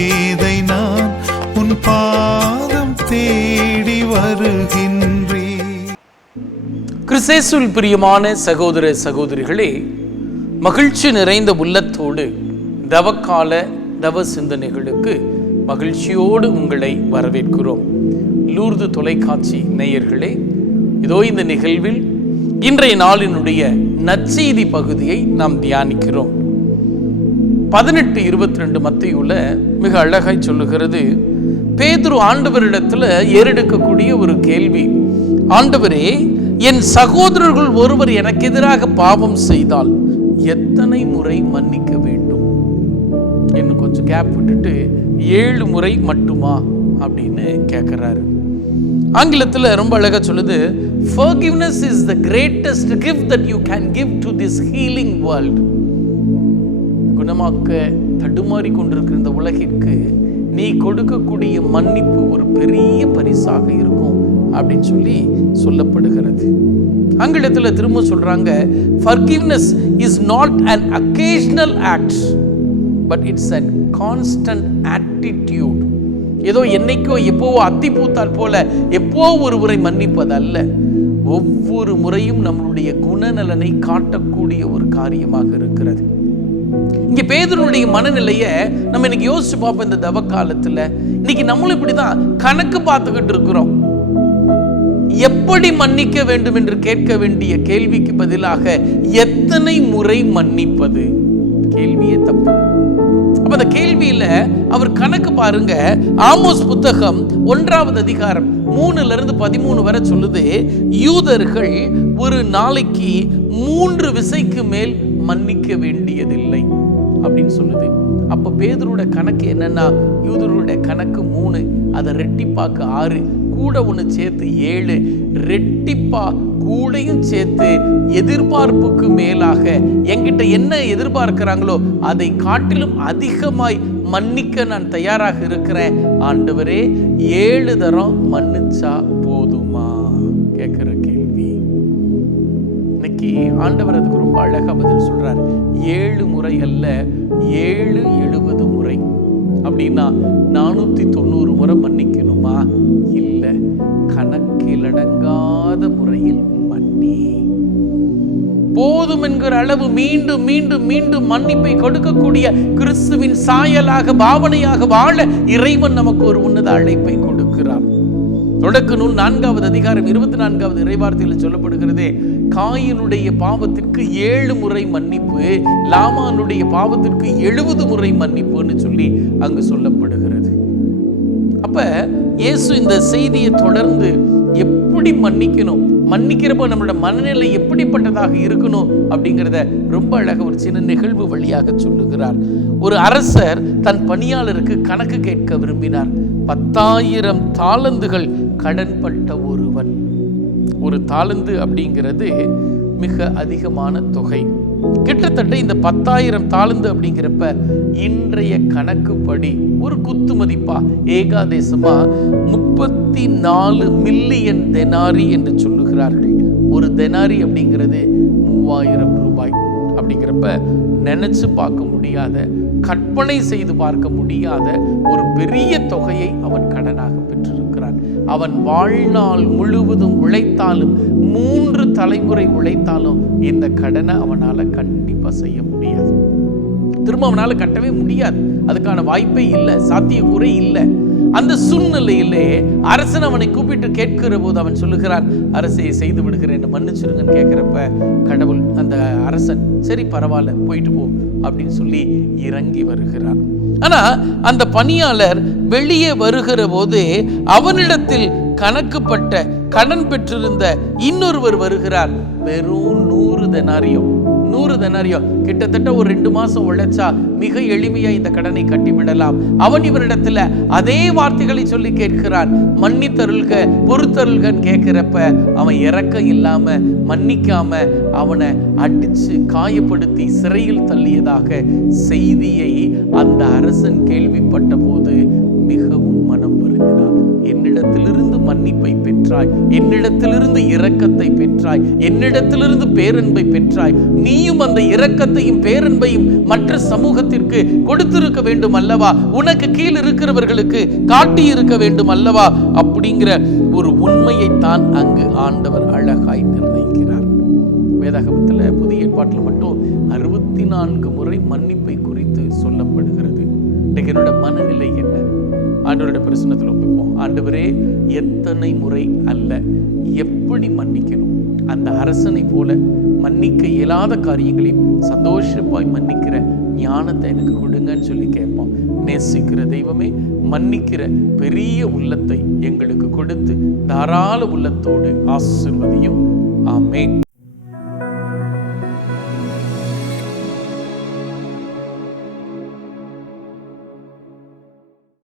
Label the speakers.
Speaker 1: மேதை நான் உன் பாதம் தேடி வருகின்றே கிறிஸ்தேசுல் பிரியமான சகோதர சகோதரிகளே மகிழ்ச்சி நிறைந்த உள்ளத்தோடு தவக்கால தவ சிந்தனைகளுக்கு மகிழ்ச்சியோடு உங்களை வரவேற்கிறோம். லூர்து தொலைக்காட்சி நேயர்களே இதோ இந்த நிகழ்வில் இன்றைய நாளினுடைய நற்செய்தி பகுதியை நாம் தியானிக்கிறோம். பதினெட்டு இருபத்தி ரெண்டு மத்தியுள்ள மிக அழகாய் சொல்லுகிறது. பேதுரு ஆண்டவரிடத்துல ஏறெடுக்கக்கூடிய ஒரு கேள்வி. ஆண்டவரே என் சகோதரர்கள் ஒருவர் எனக்கு எதிராக பாவம் செய்தால் எத்தனை முறை மன்னிக்க வேண்டும்? என்று கொஞ்சம் கேப் விட்டுட்டு ஏழு முறை மட்டுமா? அப்படின்னு கேட்குறாரு ஆங்கிலத்தில் ரொம்ப அழகாக சொல்லுது forgiveness is the greatest gift that you can give to this healing world குணமாக்க தடுமாறி கொண்டிருக்கிற இந்த உலகிற்கு நீ கொடுக்கக்கூடிய மன்னிப்பு ஒரு பெரிய பரிசாக இருக்கும் அப்படின்னு சொல்லி சொல்லப்படுகிறது. ஆங்கிலத்தில் திரும்ப சொல்றாங்க forgiveness is not an occasional act but it's a constant attitude ஏதோ என்னைக்கோ எப்போவோ அத்தி பூத்தால் போல எப்போ ஒரு முறை மன்னிப்பது அல்ல. ஒவ்வொரு முறையும் நம்மளுடைய குணநலனை காட்டக்கூடிய ஒரு காரியமாக இருக்கிறது. இங்க பேதனுடைய மனநிலையை நம்ம இன்னைக்கு யோசிச்சு பார்ப்போம் இந்த தவ காலத்துல. இன்னைக்கு நம்மளும் இப்படிதான் கணக்கு பார்த்துக்கிட்டு இருக்கிறோம். எப்படி மன்னிக்க வேண்டும் என்று கேட்க வேண்டிய கேள்விக்கு பதிலாக எத்தனை முறை மன்னிப்பது? கேள்வியே தப்பு. அப்ப அந்த கேள்வியில அவர் கணக்கு பாருங்க. ஆமோஸ் புத்தகம் ஒன்றாவது அதிகாரம் மூணுல இருந்து பதிமூணு வரை சொல்லுது யூதர்கள் ஒரு நாளைக்கு மூன்று விசைக்கு மேல் மன்னிக்க வேண்டியதில்லை அப்படின்னு சொல்லுது. அப்ப பேதரோட கணக்கு என்னன்னா யூதர்களுடைய கணக்கு மூணு அதை ரெட்டிப்பாக்கு ஆறு கூட ஒன்று சேர்த்து ஏழு ரெட்டிப்பா கூடையும் சேர்த்து எதிர்பார்ப்புக்கு மேலாக என்கிட்ட என்ன எதிர்பார்க்கிறாங்களோ அதை காட்டிலும் அதிகமாய் மன்னிக்க நான் தயாராக இருக்கிறேன். ஆண்டவரே ஏழு தரம் மன்னிச்சா போதுமா? கேட்குற கேள்வி. இன்னைக்கு ஆண்டவர் அதுக்கு ரொம்ப அழகாக பதில் சொல்கிறார் ஏழு முறை அல்ல ஏழு எழுபது முறை. அப்படின்னா நானூத்தி தொண்ணூறு முறை மன்னிக்கணுமா? இல்லை கணக்கிலடங்காத முறையில் மன்னி. போதும் என்கிற அளவு மீண்டும் மீண்டும் மீண்டும் மன்னிப்பை கொடுக்கக்கூடிய கிறிஸ்துவின் சாயலாக பாவனையாக வாழ இறைவன் நமக்கு ஒரு உன்னத அழைப்பை கொடுக்கிறான். தொடக்க நூல் நான்காவது அதிகாரம் இருபத்தி நான்காவது இறைவார்த்தையில் சொல்லப்படுகிறதே காயினுடைய பாவத்திற்கு ஏழு முறை மன்னிப்பு லாமானுடைய பாவத்திற்கு எழுபது முறை மன்னிப்புன்னு சொல்லி அங்கு சொல்லப்படுகிறது. அப்ப இயேசு இந்த செய்தியை தொடர்ந்து எப்படி மன்னிக்கணும் மன்னிக்கிறப்போ நம்மளோட மனநிலை எப்படிப்பட்டதாக இருக்கணும் அப்படிங்கிறத ரொம்ப அழகாக ஒரு சின்ன நிகழ்வு வழியாக சொல்லுகிறார். ஒரு அரசர் தன் பணியாளருக்கு கணக்கு கேட்க விரும்பினார். பத்தாயிரம் தாளந்துகள் கடன்பட்ட ஒருவன். ஒரு தாளந்து அப்படிங்கிறது மிக அதிகமான தொகை. கிட்டத்தட்ட இந்த பத்தாயிரம் தாளந்து அப்படிங்கிறப்ப இன்றைய கணக்குப்படி ஒரு குத்து மதிப்பா ஏகாதேசமா முப்பத்தி நாலு மில்லியன் தெனாரி என்று சொல்லுகிறார்கள். ஒரு தெனாரி அப்படிங்கிறது மூவாயிரம் ரூபாய் அப்படிங்கிறப்ப நினச்சி பார்க்க முடியாத கற்பனை செய்து பார்க்க முடியாத ஒரு பெரிய தொகையை அவன் கடனாக பெற்றிருக்கிறான். அவன் வாழ்நாள் முழுவதும் உழைத்தாலும் மூன்று தலைமுறை உழைத்தாலும் இந்த கடனை அவனால் கண்டிப்பாக செய்ய முடியாது. திரும்ப அவனால கட்டவே முடியாது. அதுக்கான வாய்ப்பே இல்லை சாத்தியக்கூறே இல்லை. அந்த சூழ்நிலையிலே அரசன் அவனை கூப்பிட்டு கேட்கிற போது அவன் சொல்லுகிறான் அரசை செய்து விடுகிறேன் மன்னிச்சிருங்கன்னு கேட்கிறப்ப கடவுள் அந்த அரசன் சரி பரவாயில்ல போயிட்டு போ அப்படின்னு சொல்லி இறங்கி வருகிறான். ஆனா அந்த பணியாளர் வெளியே வருகிற போது அவனிடத்தில் கணக்குப்பட்ட கடன் பெற்றிருந்த இன்னொருவர் வருகிறார் வெறும் நூறு தெனாரியம். நூறு தெனாரியம் கிட்டத்தட்ட ஒரு ரெண்டு மாசம் உழைச்சா மிக எளிமையா இந்த கடனை கட்டிவிடலாம். அவன் இவரிடத்துல அதே வார்த்தைகளை சொல்லி கேட்கிறான். மன்னித்தருள்க பொறுத்தருள்கன்னு கேட்கிறப்ப அவன் இறக்க இல்லாம மன்னிக்காம அவனை அடிச்சு காயப்படுத்தி சிறையில் தள்ளியதாக செய்தியை அந்த அரசன் கேள்விப்பட்ட போது மிகவும் மனம் வருந்தினான். என்னிடத்திலிருந்து மன்னிப்பை பெற்றாய். என்னிடத்திலிருந்து இரக்கத்தை பெற்றாய். என்னிடத்திலிருந்து பேரன்பை பெற்றாய். நீயும் அந்த இரக்கத்தையும் பேரன்பையும் மற்ற சமூகத்திற்கு கொடுத்திருக்க வேண்டும் அல்லவா? உனக்கு கீழ் இருக்கிறவர்களுக்கு காட்டி இருக்க வேண்டும் அல்லவா? அப்படிங்கிற ஒரு உண்மையைத்தான் அங்கு ஆண்டவர் அழகாய் நிர்ணயிக்கிறார். வேதாகமத்தில் புதிய ஏற்பாட்டில் மட்டும் அறுபத்தி நான்கு முறை மன்னிப்பை குறித்து சொல்லப்படுகிறது. என்னோட மனநிலை என்ன? ஆண்டவருடைய பிரசனத்தில் ஒப்பிப்போம் ஆண்டவரே எத்தனை முறை அல்ல எப்படி மன்னிக்கணும்? அந்த அரசனை போல மன்னிக்க இயலாத காரியங்களையும் சந்தோஷப்பாய் மன்னிக்கிற ஞானத்தை எனக்கு கொடுங்கன்னு சொல்லி கேட்போம். நேசிக்கிற தெய்வமே மன்னிக்கிற பெரிய உள்ளத்தை எங்களுக்கு கொடுத்து தாராள உள்ளத்தோடு ஆசிர்வதியும்.